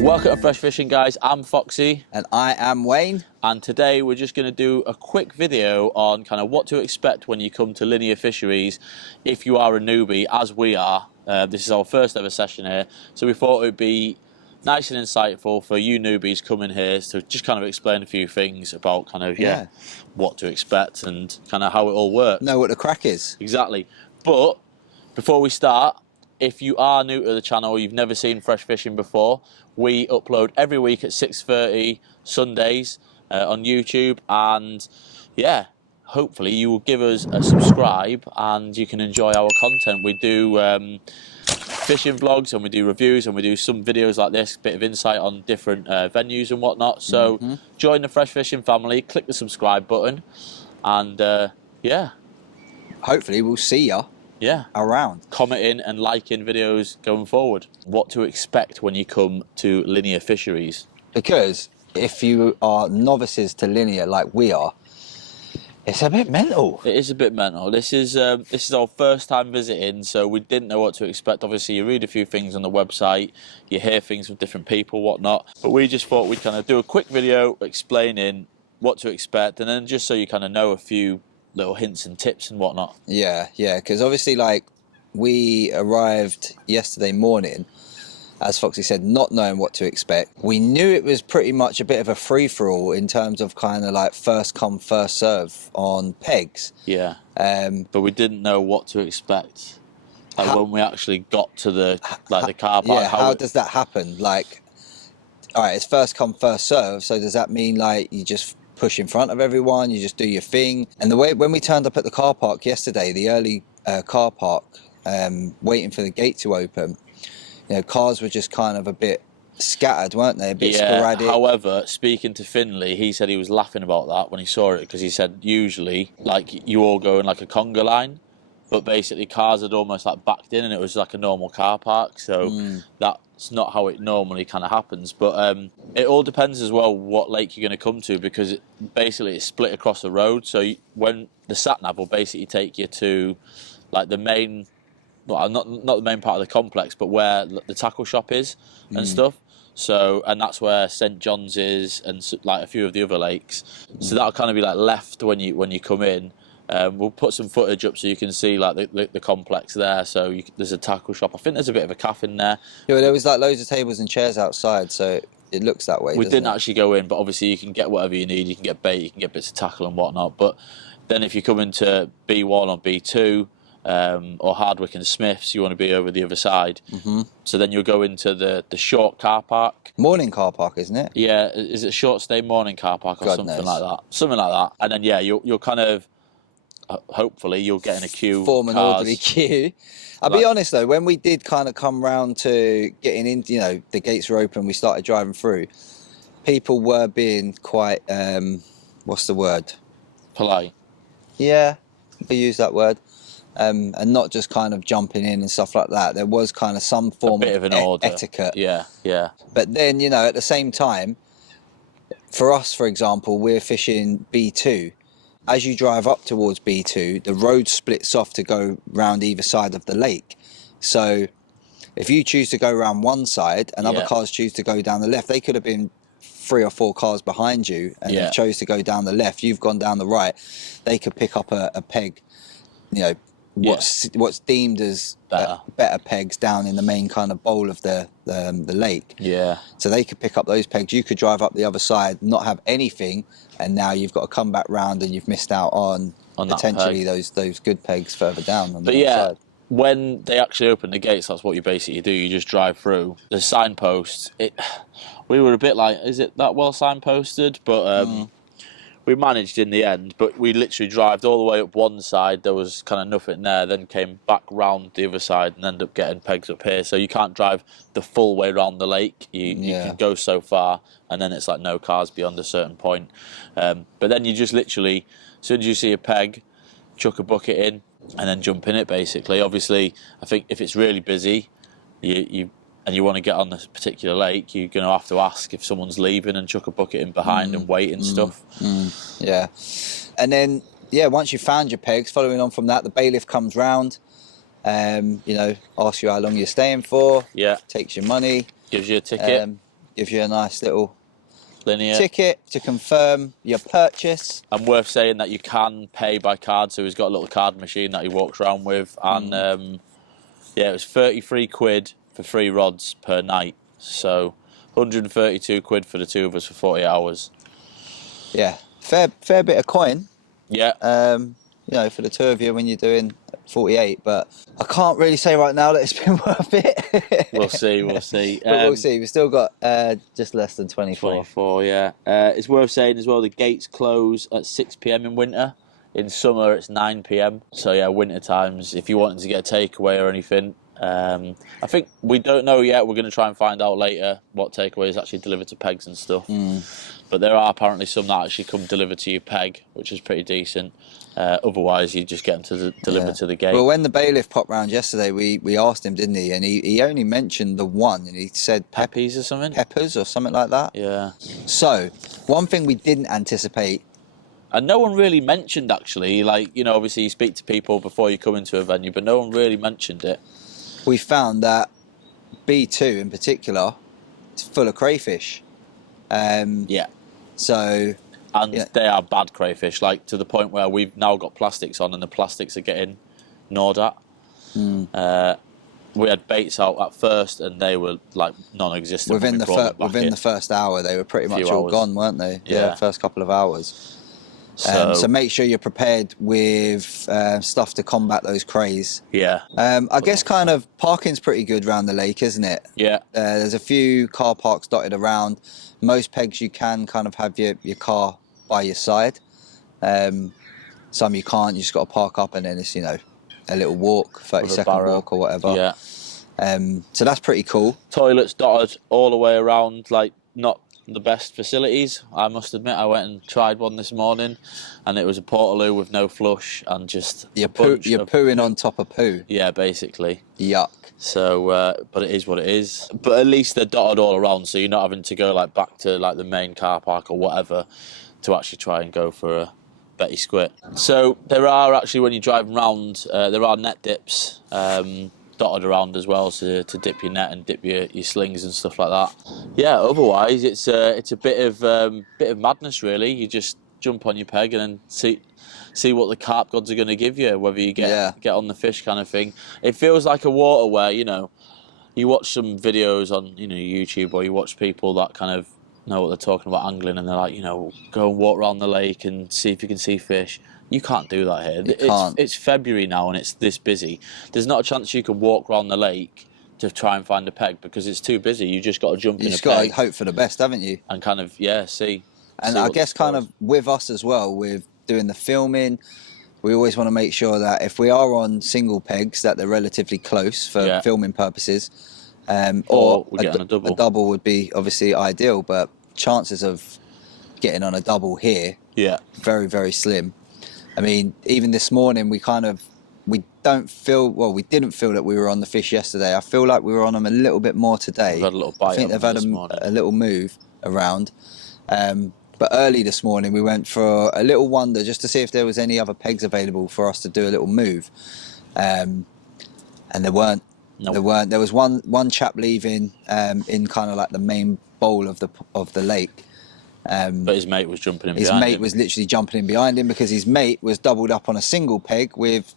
Welcome to Fresh Fishing, guys. I'm Foxy. And I am Wayne. And today we're just going to do a quick video on kind of what to expect when you come to Linear Fisheries if you are a newbie, as we are. This is our first ever session here, so we thought it would be nice and insightful for you newbies coming here to just kind of explain a few things about kind of, what to expect and kind of how it all works. Know what the crack is. Exactly. But before we start, if you are new to the channel or you've never seen Fresh Fishing before, we upload every week at 6:30 Sundays on YouTube, and yeah, hopefully you will give us a subscribe and you can enjoy our content. We do fishing vlogs and we do reviews and we do some videos like this, a bit of insight on different venues and whatnot. So join the Fresh Fishing family, click the subscribe button, and yeah, hopefully we'll see ya around. Commenting and liking videos going forward. What to expect when you come to Linear Fisheries. Because if you are novices to linear like we are, it's a bit mental. It is a bit mental. This is our first time visiting, so we didn't know what to expect. Obviously, you read a few things on the website, you hear things from different people, whatnot. But we just thought we'd kind of do a quick video explaining what to expect, and then just so you kind of know a few little hints and tips and whatnot. Yeah, because obviously, like, we arrived yesterday morning, as Foxy said, not knowing what to expect. We knew it was pretty much a bit of a free-for-all in terms of kind of like first come, first serve on pegs. Yeah. But we didn't know what to expect. Like when we actually got to the the car park. Yeah, how does that happen? Like, all right, it's first come, first serve. So does that mean like you just push in front of everyone, you just do your thing? And the way when we turned up at the car park yesterday, the early car park, waiting for the gate to open, you know, cars were just kind of a bit scattered, weren't they? A bit sporadic. However, speaking to Finley, he said he was laughing about that when he saw it, because he said usually like you all go in like a conga line, but basically cars had almost like backed in and it was like a normal car park, so that's not how it normally kind of happens. But it all depends as well what lake you're going to come to, because basically it's split across the road. So when the sat nav will basically take you to like the main, well, not the main part of the complex, but where the tackle shop is and stuff. So, and that's where St John's is, and like a few of the other lakes. So that'll kind of be like left when you come in. We'll put some footage up so you can see like the complex there. So there's a tackle shop. I think there's a bit of a cafe in there. Yeah, well, there was like loads of tables and chairs outside, so it looks that way. We didn't actually go in, but obviously you can get whatever you need. You can get bait, you can get bits of tackle and whatnot. But then if you come into B1 or B2, or Hardwick and Smiths, you want to be over the other side. So then you'll go into the short car park. Morning car park, isn't it? Yeah, is it short stay morning car park or something like that? Something like that. And then you'll kind of, hopefully you'll get in a queue. Form an orderly queue. I'll be honest though, when we did kind of come round to getting in, you know, the gates were open, we started driving through, people were being quite, what's the word? Polite. Yeah, we use that word. And not just kind of jumping in and stuff like that. There was kind of some form of an order. Etiquette. Yeah. But then, you know, at the same time, for us, for example, we're fishing B2. As you drive up towards B2, the road splits off to go round either side of the lake. So if you choose to go around one side and other cars choose to go down the left, they could have been 3 or 4 cars behind you and they chose to go down the left. You've gone down the right. They could pick up a peg, you know, what's deemed as better pegs down in the main kind of bowl of the lake. Yeah. So they could pick up those pegs. You could drive up the other side, not have anything, and now you've got to come back round and you've missed out on potentially those good pegs further down on the other side. When they actually open the gates, that's what you basically do. You just drive through. The signpost, we were a bit like, is it that well signposted? But we managed in the end, but we literally drove all the way up one side, there was kind of nothing there, then came back round the other side and ended up getting pegs up here. So you can't drive the full way around the lake. You can go so far, and then it's like no cars beyond a certain point. But then you just literally, as soon as you see a peg, chuck a bucket in and then jump in it basically. Obviously, I think if it's really busy, and you want to get on this particular lake, you're going to have to ask if someone's leaving and chuck a bucket in behind and wait and stuff. Yeah. And then, once you've found your pegs, following on from that, the bailiff comes round, you know, asks you how long you're staying for, takes your money. Gives you a ticket. gives you a nice little Linear. ticket to confirm your purchase. And worth saying that you can pay by card, so he's got a little card machine that he walks around with, and yeah, it was 33 quid for 3 rods per night, so 132 quid for the 2 of us for 48 hours. Yeah, fair bit of coin. Yeah. You know, for the 2 of you when you're doing 48, but I can't really say right now that it's been worth it. We'll see. But we'll see. We've still got just less than 24. 24, yeah. It's worth saying as well, the gates close at 6 p.m. in winter. In summer, it's 9 p.m. So yeah, winter times, if you wanted to get a takeaway or anything, I think we don't know yet. We're going to try and find out later what takeaways actually deliver to pegs and stuff. But there are apparently some that actually come delivered to your peg, which is pretty decent. Otherwise, you just get them to deliver to the gate. Well, when the bailiff popped round yesterday, we asked him, didn't he? And he only mentioned the one, and he said Peppies or something? peppers or something like that. Yeah. So, one thing we didn't anticipate. And no one really mentioned, actually, like, you know, obviously you speak to people before you come into a venue, but no one really mentioned it. We found that B2 in particular is full of crayfish. Yeah. So... And yeah. they are bad crayfish, like to the point where we've now got plastics on and the plastics are getting gnawed at. We had baits out at first and they were like non-existent. Within the first hour, they were pretty much all gone, weren't they? Yeah, first couple of hours. So make sure you're prepared with stuff to combat those crays. Yeah. I guess kind of parking's pretty good around the lake, isn't it? Yeah. There's a few car parks dotted around. Most pegs you can kind of have your car by your side. Some you can't. You just got to park up and then it's, you know, a little walk, 30-second walk or whatever. Yeah. So that's pretty cool. Toilets dotted all the way around, like not the best facilities. I must admit, I went and tried one this morning, and it was a portaloo with no flush and just you're pooing on top of poo. Yeah, basically. Yuck. So, but it is what it is. But at least they're dotted all around, so you're not having to go like back to like the main car park or whatever to actually try and go for a Betty Squid. So there are actually, when you're driving around, there are net dips dotted around as well, so to dip your net and dip your slings and stuff like that. Yeah. Otherwise, it's a bit of madness really. You just jump on your peg and then see what the carp gods are going to give you, whether you get on the fish kind of thing. It feels like a water where, you know, you watch some videos on, you know, YouTube, or you watch people that kind of know what they're talking about angling, and they're like, you know, go and walk around the lake and see if you can see fish. You can't do that here. It's February now and it's this busy. There's not a chance you can walk around the lake to try and find a peg because it's too busy. You just got to jump in a peg. You just got to hope for the best, haven't you? And kind of, see. And I guess kind of with us as well, with doing the filming, we always want to make sure that if we are on single pegs, that they're relatively close for filming purposes. Or we get on a double. A double would be obviously ideal, but chances of getting on a double here, very, very slim. I mean, even this morning, we didn't feel that we were on the fish yesterday. I feel like we were on them a little bit more today. We've had a little bite. I think they've had a little move around. But early this morning, we went for a little wander just to see if there was any other pegs available for us to do a little move. And there weren't. Nope. There weren't. There was one chap leaving in kind of like the main bowl of the lake. But his mate was jumping in behind him. His mate was literally jumping in behind him because his mate was doubled up on a single peg with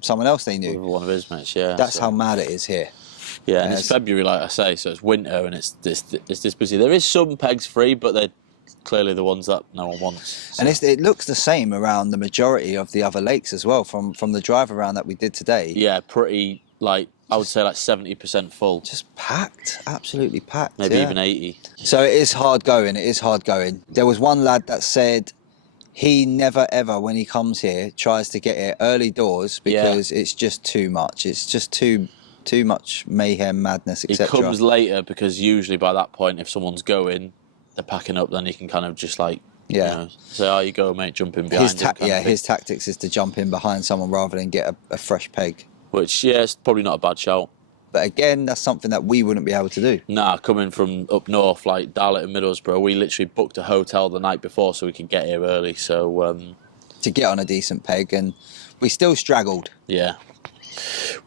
someone else they knew. With one of his mates, yeah. That's how mad it is here. Yeah, and it's February, like I say, so it's winter and it's this busy. There is some pegs free, but they're clearly the ones that no one wants. So. And it looks the same around the majority of the other lakes as well, from the drive around that we did today. Yeah, pretty, like, I would say like 70% full. Just packed, absolutely packed. Maybe even 80. So it is hard going, There was one lad that said he never ever, when he comes here, tries to get here early doors because it's just too much. It's just too much mayhem, madness, etc. It comes later because usually by that point, if someone's going, they're packing up, then you can kind of just like, you know, say, oh, you go, mate, jump in behind his tactics is to jump in behind someone rather than get a fresh peg. Which, it's probably not a bad shout. But again, that's something that we wouldn't be able to do. Nah, coming from up north, like Darlington and Middlesbrough, we literally booked a hotel the night before so we could get here early. So to get on a decent peg, and we still straggled. Yeah,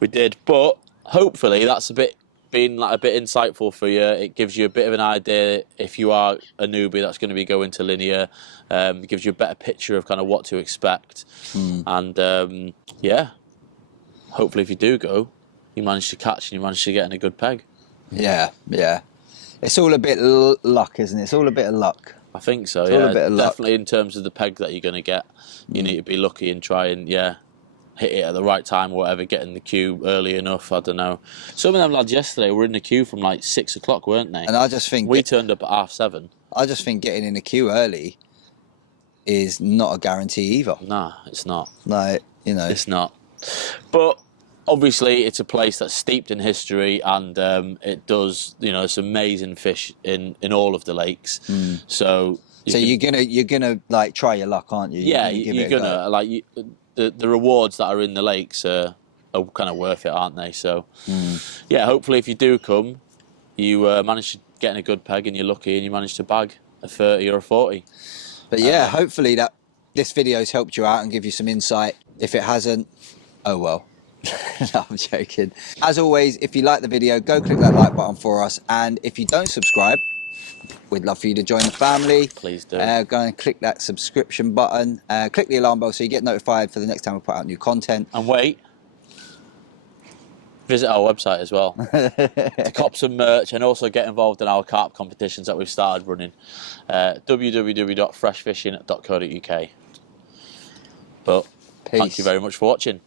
we did. But hopefully that's a bit been like a bit insightful for you. It gives you a bit of an idea if you are a newbie that's going to be going to Linear. It gives you a better picture of kind of what to expect. And yeah, hopefully if you do go, you manage to catch and you manage to get in a good peg. Yeah, yeah. It's all a bit luck, isn't it? It's all a bit of luck. I think so, It's yeah. all a bit of luck. Definitely in terms of the peg that you're going to get, you need to be lucky and try and, hit it at the right time or whatever, get in the queue early enough, I don't know. Some of them lads yesterday were in the queue from like 6 o'clock, weren't they? And I just think... We turned up at 7:30. I just think getting in the queue early is not a guarantee either. Nah, it's not. Like, you know... It's not. But obviously it's a place that's steeped in history, and it does, it's amazing fish in all of the lakes. So you're gonna like try your luck, aren't you? Yeah, you're gonna like the rewards that are in the lakes are kind of worth it, aren't they? So yeah, hopefully if you do come, you manage to get in a good peg and you're lucky and you manage to bag a 30 or a 40. But yeah, hopefully that this video's helped you out and give you some insight. If it hasn't, oh well. No, I'm joking. As always, if you like the video, go click that like button for us, and if you don't subscribe, we'd love for you to join the family. Please do. Go and click that subscription button. Click the alarm bell so you get notified for the next time we put out new content. And wait, visit our website as well to cop some merch and also get involved in our carp competitions that we've started running. www.freshfishing.co.uk. But thank you very much for watching.